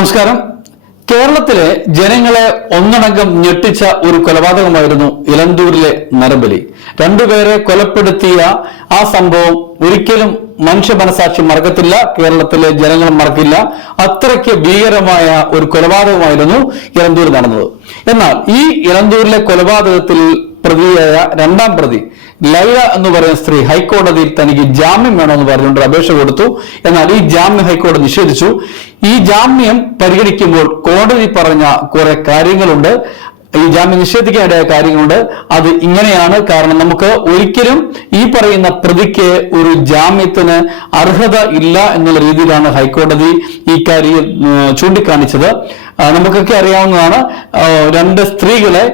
നമസ്കാരം. കേരളത്തിലെ ജനങ്ങളെ ഒന്നടങ്കം ഞെട്ടിച്ച ഒരു കൊലപാതകമായിരുന്നു ഇലന്തൂരിലെ നരബലി. രണ്ടുപേരെ കൊലപ്പെടുത്തിയ ആ സംഭവം ഒരിക്കലും മനുഷ്യ മനസാക്ഷി മറക്കത്തില്ല, കേരളത്തിലെ ജനങ്ങൾ മറക്കില്ല. അത്രയ്ക്ക് ഭീകരമായ ഒരു കൊലപാതകമായിരുന്നു ഇലന്തൂർ നടന്നത്. എന്നാൽ ഈ ഇലന്തൂരിലെ കൊലപാതകത്തിൽ പ്രതിയായ രണ്ടാം പ്രതി ലൈല എന്ന് പറയുന്ന സ്ത്രീ ഹൈക്കോടതിയിൽ തനിക്ക് ജാമ്യം വേണമെന്ന് പറഞ്ഞുകൊണ്ട് അപേക്ഷ കൊടുത്തു. എന്നാൽ ഈ ജാമ്യം ഹൈക്കോടതി നിഷേധിച്ചു. ഈ ജാമ്യം പരിഗണിക്കുമ്പോൾ കോടതി പറഞ്ഞ കുറെ കാര്യങ്ങളുണ്ട്, ഈ ജാമ്യം നിഷേധിക്കാനിടയായ കാര്യങ്ങളുണ്ട്. അത് ഇങ്ങനെയാണ്. കാരണം നമുക്ക് ഒരിക്കലും ഈ പറയുന്ന പ്രതിക്ക് ഒരു ജാമ്യത്തിന് അർഹത ഇല്ല എന്നുള്ള രീതിയിലാണ് ഹൈക്കോടതി ഈ കാര്യം ചൂണ്ടിക്കാണിച്ചത്. നമുക്കൊക്കെ അറിയാവുന്നതാണ്, രണ്ട് സ്ത്രീകളെ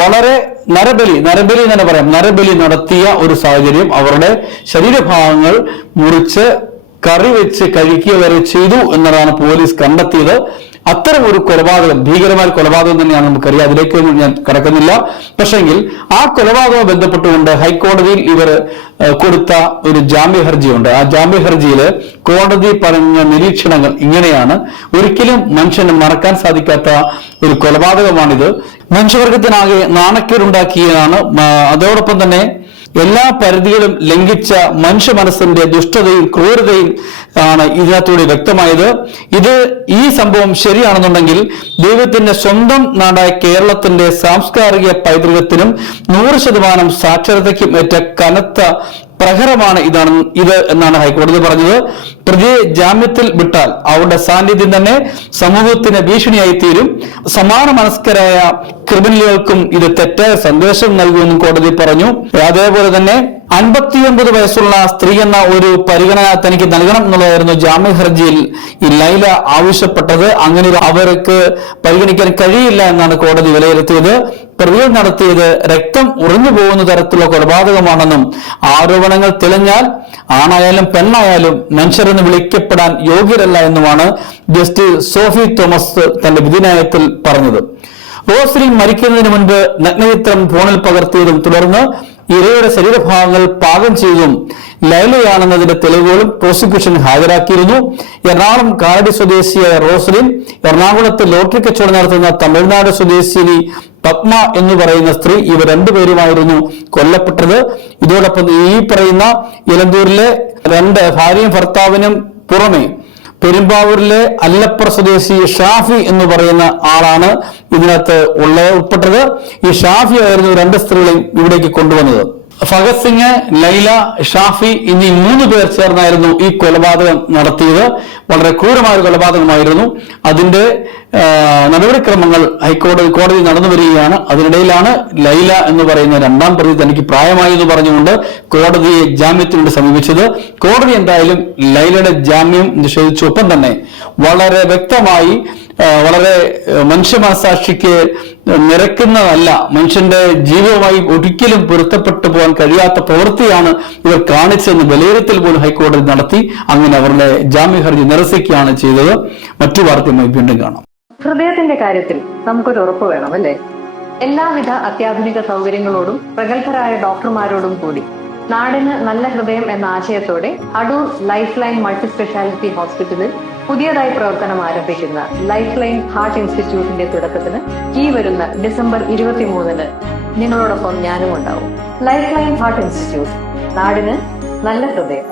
വളരെ നരബലി തന്നെ പറയാം, നരബലി നടത്തിയ ഒരു സാഹചര്യം. അവരുടെ ശരീരഭാഗങ്ങൾ മുറിച്ച് കറി വെച്ച് കഴിക്കുക വരെ ചെയ്തു എന്നതാണ് പോലീസ് കണ്ടെത്തിയത്. അത്തരം ഒരു കൊലപാതകം, ഭീകരമായ കൊലപാതകം തന്നെയാണ്, നമുക്കറിയാം. അതിലേക്കൊന്നും ഞാൻ കടക്കുന്നില്ല. പക്ഷെങ്കിൽ ആ കൊലപാതകവുമായി ബന്ധപ്പെട്ടുകൊണ്ട് ഹൈക്കോടതിയിൽ ഇവർ കൊടുത്ത ഒരു ജാമ്യ ഹർജിയുണ്ട്. ആ ജാമ്യ ഹർജിയിൽ കോടതി പറഞ്ഞ നിരീക്ഷണങ്ങൾ ഇങ്ങനെയാണ്. ഒരിക്കലും മനുഷ്യന് മറക്കാൻ സാധിക്കാത്ത ഒരു കൊലപാതകമാണിത്. മനുഷ്യവർഗത്തിനാകെ നാണക്കേടുണ്ടാക്കിയതാണ്. അതോടൊപ്പം തന്നെ എല്ലാ പരിധികളും ലംഘിച്ച മനുഷ്യ മനസ്സിന്റെ ദുഷ്ടതയും ക്രൂരതയും ആണ് ഇതിനകത്തൂടെ വ്യക്തമായത്. ഈ സംഭവം ശരിയാണെന്നുണ്ടെങ്കിൽ ദൈവത്തിന്റെ സ്വന്തം നാടായ കേരളത്തിന്റെ സാംസ്കാരിക പൈതൃകത്തിനും 100% സാക്ഷരതയ്ക്കും ഏറ്റ കനത്ത പ്രഹരമാണ് ഇത് എന്നാണ് ഹൈക്കോടതി പറഞ്ഞത്. പ്രതിയെ ജാമ്യത്തിൽ വിട്ടാൽ അവരുടെ സാന്നിധ്യം തന്നെ സമൂഹത്തിന് ഭീഷണിയായി തീരും. സമാന മനസ്കരായ ക്രിമിനലുകൾക്കും ഇത് തെറ്റായ സന്ദേശം നൽകുമെന്നും കോടതി പറഞ്ഞു. അതേപോലെ തന്നെ 59 വയസ്സുള്ള സ്ത്രീ എന്ന ഒരു പരിഗണന തനിക്ക് നൽകണം എന്നുള്ളതായിരുന്നു ജാമ്യ ഹർജിയിൽ ഈ ലൈല ആവശ്യപ്പെട്ടത്. അങ്ങനെ അവർക്ക് പരിഗണിക്കാൻ കഴിയില്ല എന്നാണ് കോടതി വിലയിരുത്തിയത്. പ്രതികൾ നടത്തിയത് രക്തം ഉറഞ്ഞു പോകുന്ന തരത്തിലുള്ള കൊലപാതകമാണെന്നും ആരോപണങ്ങൾ തെളിഞ്ഞാൽ ആണായാലും പെണ്ണായാലും മനുഷ്യരെന്ന് വിളിക്കപ്പെടാൻ യോഗ്യരല്ല എന്നുമാണ് ജസ്റ്റിസ് സോഫി തോമസ് തന്റെ വിധിന്യായത്തിൽ പറഞ്ഞത്. റോസ്ലിൻ മരിക്കുന്നതിന് മുൻപ് നഗ്നചിത്രം ഫോണിൽ പകർത്തിയതും തുടർന്ന് ഇരയുടെ ശരീരഭാഗങ്ങൾ പാകം ചെയ്തും ലൈലയാണെന്നതിന്റെ തെളിവുകളും പ്രോസിക്യൂഷൻ ഹാജരാക്കിയിരുന്നു. എറണാകുളം കാലടി സ്വദേശിയായ റോസ്ലിൻ, എറണാകുളത്ത് ലോട്ടറി കച്ചവടം നടത്തുന്ന തമിഴ്നാട് സ്വദേശിനി പത്മ എന്ന് പറയുന്ന സ്ത്രീ, ഇവർ രണ്ടുപേരുമായിരുന്നു കൊല്ലപ്പെട്ടത്. ഇതോടൊപ്പം ഈ പറയുന്ന ഇലന്തൂരിലെ രണ്ട് ഭാര്യയും ഭർത്താവിനും പുറമെ പെരുമ്പാവൂരിലെ അല്ലപ്പുറ സ്വദേശി ഷാഫി എന്ന് പറയുന്ന ആളാണ് ഇതിനകത്ത് ഉൾപ്പെട്ടത്. ഈ ഷാഫി ആയിരുന്നു രണ്ട് സ്ത്രീകളെയും ഇവിടേക്ക് കൊണ്ടുവന്നത്. ഭഗത് സിംഗ്, ലൈല, ഷാഫി എന്നീ 3 പേർ ചേർന്നായിരുന്നു ഈ കൊലപാതകം നടത്തിയത്. വളരെ ക്രൂരമായ ഒരു കൊലപാതകമായിരുന്നു. അതിന്റെ നടപടിക്രമങ്ങൾ കോടതി നടന്നു വരികയാണ്. അതിനിടയിലാണ് ലൈല എന്ന് പറയുന്ന രണ്ടാം പ്രതി തനിക്ക് പ്രായമായി എന്ന് പറഞ്ഞുകൊണ്ട് കോടതിയെ ജാമ്യത്തിന് വേണ്ടി സമീപിച്ചത്. കോടതി എന്തായാലും ലൈലയുടെ ജാമ്യം നിഷേധിച്ചു. ഒപ്പം തന്നെ വളരെ വ്യക്തമായി, വളരെ മനുഷ്യ മനസാക്ഷിക്ക് നിരക്കുന്നതല്ല, മനുഷ്യന്റെ ജീവിതവുമായി ഒരിക്കലും പൊരുത്തപ്പെട്ടു പോകാൻ കഴിയാത്ത പ്രവൃത്തിയാണ് ഇവർ കാണിച്ചതെന്ന് വിലയിരുത്തൽ പോലും ഹൈക്കോടതി നടത്തി. അങ്ങനെ അവരുടെ ജാമ്യ ഹർജി നിരസിക്കുകയാണ് ചെയ്തത്. മറ്റു വാർത്തയുമായി വീണ്ടും കാണാം. ഹൃദയത്തിന്റെ കാര്യത്തിൽ നമുക്കൊരു ഉറപ്പ് വേണം, അല്ലേ? എല്ലാവിധ അത്യാധുനിക സൗകര്യങ്ങളോടും പ്രഗത്ഭരായ ഡോക്ടർമാരോടും കൂടി നാടിന് നല്ല ഹൃദയം എന്ന ആശയത്തോടെ Adoor life line multi speciality ഹോസ്പിറ്റലിൽ പുതിയതായി പ്രവർത്തനം ആരംഭിക്കുന്ന ലൈഫ് ലൈൻ ഹാർട്ട് ഇൻസ്റ്റിറ്റ്യൂട്ടിന്റെ തുടക്കത്തിന് ഈ വരുന്ന ഡിസംബർ 23-ന് നിങ്ങളോടൊപ്പം ഞാനും ഉണ്ടാവും. ലൈഫ് ലൈൻ ഹാർട്ട് ഇൻസ്റ്റിറ്റ്യൂട്ട്, നാടിന് നല്ല ഹൃദയം.